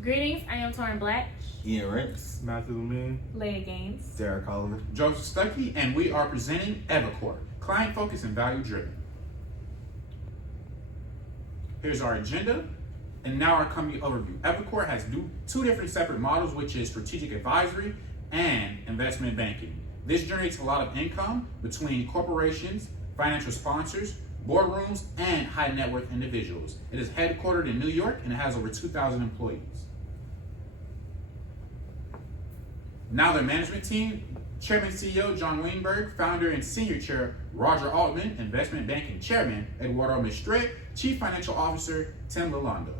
Greetings, I am Torran, Blatch, Rentz, Lumene, Layah, Holloman, Joseph Stuckey, and we are presenting Evercore, client focused and value driven. Here's our agenda, and now our company overview. Evercore has two different separate models, which is strategic advisory and investment banking. This generates a lot of income between corporations, financial sponsors, boardrooms, and high net worth individuals. It is headquartered in New York and it has over 2,000 employees. Now their management team, Chairman CEO John Weinberg, Founder and Senior Chair Roger Altman, Investment Banking Chairman Eduardo Mestre, Chief Financial Officer Tim Lalonde.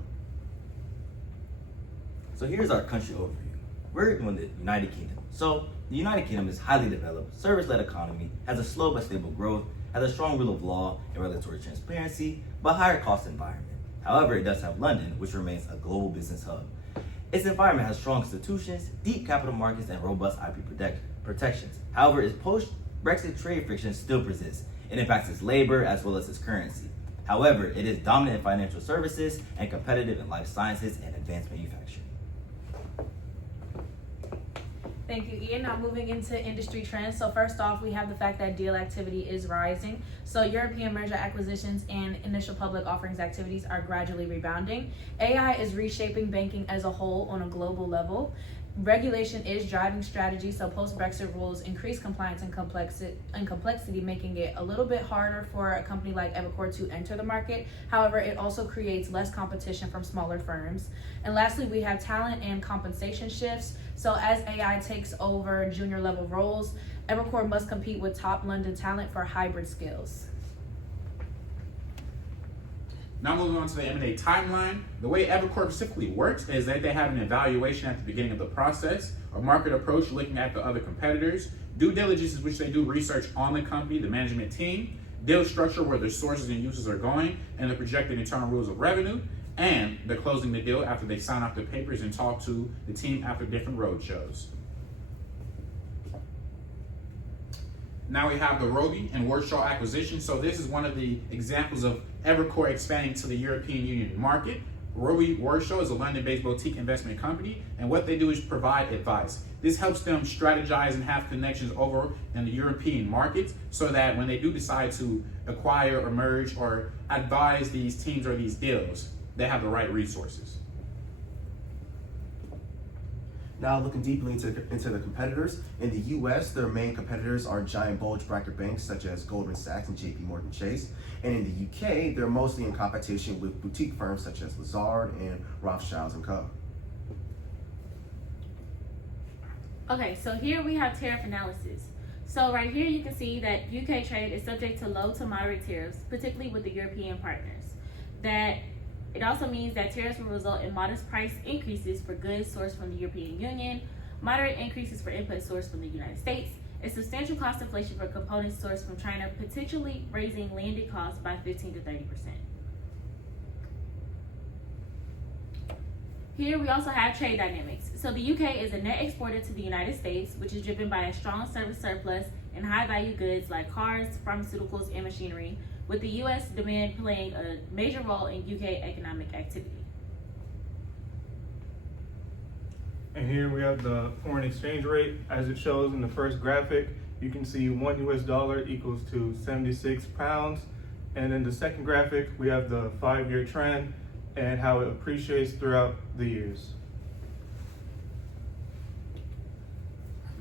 So here's our country overview. We're in the United Kingdom. So the United Kingdom is highly developed, service-led economy, has a slow but stable growth, has a strong rule of law and regulatory transparency, but higher cost environment. However, it does have London, which remains a global business hub. Its environment has strong institutions, deep capital markets, and robust IP protections. However, its post-Brexit trade friction still persists. It impacts its labor as well as its currency. However, it is dominant in financial services and competitive in life sciences and advanced manufacturing. Thank you, Ian. Now moving into industry trends. So first off, we have the fact that deal activity is rising. So European merger acquisitions and initial public offerings activities are gradually rebounding. AI is reshaping banking as a whole on a global level. Regulation is driving strategy, so post-Brexit rules increase compliance and complexity, making it a little bit harder for a company like Evercore to enter the market. However, it also creates less competition from smaller firms. And lastly, we have talent and compensation shifts. So as AI takes over junior level roles, Evercore must compete with top London talent for hybrid skills. Now moving on to the M&A timeline. The way Evercore specifically works is that they have an evaluation at the beginning of the process, a market approach looking at the other competitors, due diligence in which they do research on the company, the management team, deal structure where their sources and uses are going, and the projected internal rules of revenue, and the closing the deal after they sign off the papers and talk to the team after different road shows. Now we have the Roby and Warshaw acquisition. So this is one of the examples of Evercore expanding to the European Union market. Roby Warshaw is a London-based boutique investment company, and what they do is provide advice. This helps them strategize and have connections over in the European markets so that when they do decide to acquire or merge or advise these teams or these deals, they have the right resources. Now looking deeply into the competitors. In the US, their main competitors are giant bulge bracket banks such as Goldman Sachs and JP Morgan Chase. And in the UK, they're mostly in competition with boutique firms such as Lazard and Rothschilds & Co. Okay, so here we have tariff analysis. So right here you can see that UK trade is subject to low to moderate tariffs, particularly with the European partners. That it also means that tariffs will result in modest price increases for goods sourced from the European Union, moderate increases for inputs sourced from the United States, and substantial cost inflation for components sourced from China, potentially raising landed costs by 15 to 30%. Here we also have trade dynamics. So the UK is a net exporter to the United States, which is driven by a strong service surplus and high value goods like cars, pharmaceuticals, and machinery, with the US demand playing a major role in UK economic activity. and here we have the foreign exchange rate. As it shows in the first graphic, you can see $1 equals to 76 pounds. And in the second graphic, we have the 5-year trend and how it appreciates throughout the years.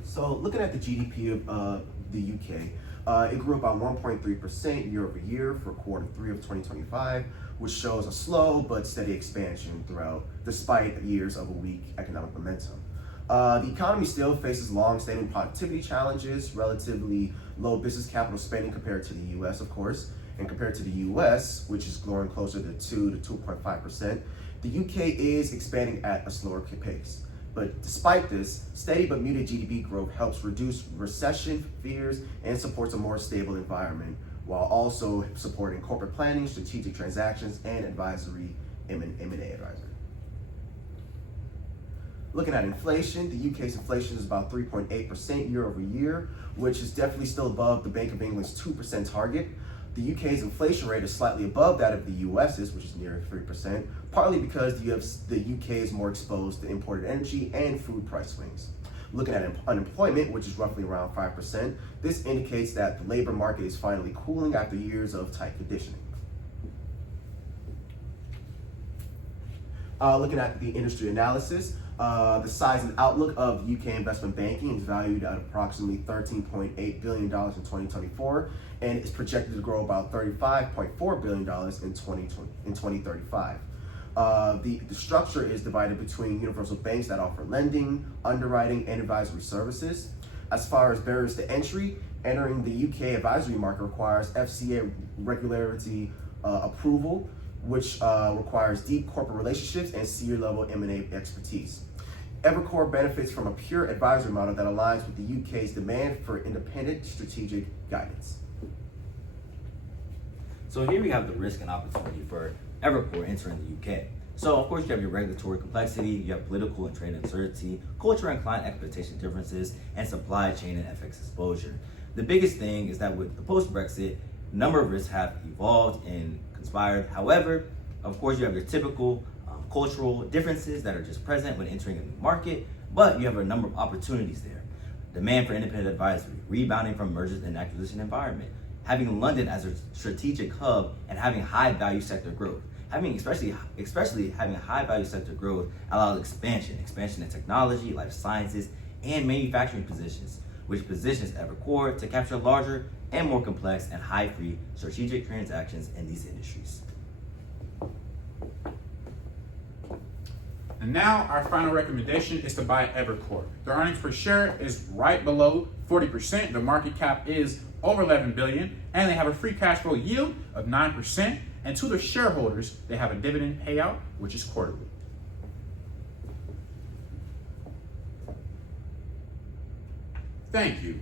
So looking at the GDP of the UK, it grew about 1.3% year over year for quarter 3 of 2025, which shows a slow but steady expansion throughout, despite years of a weak economic momentum. The economy still faces long-standing productivity challenges, relatively low business capital spending compared to the US, of course, and compared to the US, which is growing closer to 2 to 2.5%. The UK is expanding at a slower pace. But despite this, steady but muted GDP growth helps reduce recession fears and supports a more stable environment, while also supporting corporate planning, strategic transactions, and advisory, M&A advisory. Looking at inflation, the UK's inflation is about 3.8% year over year, which is definitely still above the Bank of England's 2% target. The UK's inflation rate is slightly above that of the US's, which is near 3%, partly because the UK is more exposed to imported energy and food price swings. Looking at unemployment, which is roughly around 5%, this indicates that the labor market is finally cooling after years of tight conditioning. Looking at the industry analysis, the size and outlook of UK investment banking is valued at approximately $13.8 billion in 2024 and is projected to grow about $35.4 billion in 2035. The structure is divided between universal banks that offer lending, underwriting, and advisory services. As far as barriers to entry, entering the UK advisory market requires FCA regulatory approval, which requires deep corporate relationships and senior level M&A expertise. Evercore benefits from a pure advisory model that aligns with the UK's demand for independent strategic guidance. So here we have the risk and opportunity for Evercore entering the UK. So of course you have your regulatory complexity, you have political and trade uncertainty, culture and client expectation differences, and supply chain and FX exposure. The biggest thing is that with the post-Brexit, a number of risks have evolved and conspired. However, of course you have your typical cultural differences that are just present when entering a new market, but you have a number of opportunities there. Demand for independent advisory, rebounding from mergers and acquisition environment, having London as a strategic hub, and having high value sector growth. Especially having high value sector growth allows expansion in technology, life sciences, and manufacturing positions, which positions Evercore to capture larger and more complex and high-fee strategic transactions in these industries. And now our final recommendation is to buy Evercore. The earnings per share is right below 40%. The market cap is over 11 billion, and they have a free cash flow yield of 9%. And to the shareholders, they have a dividend payout, which is quarterly. Thank you.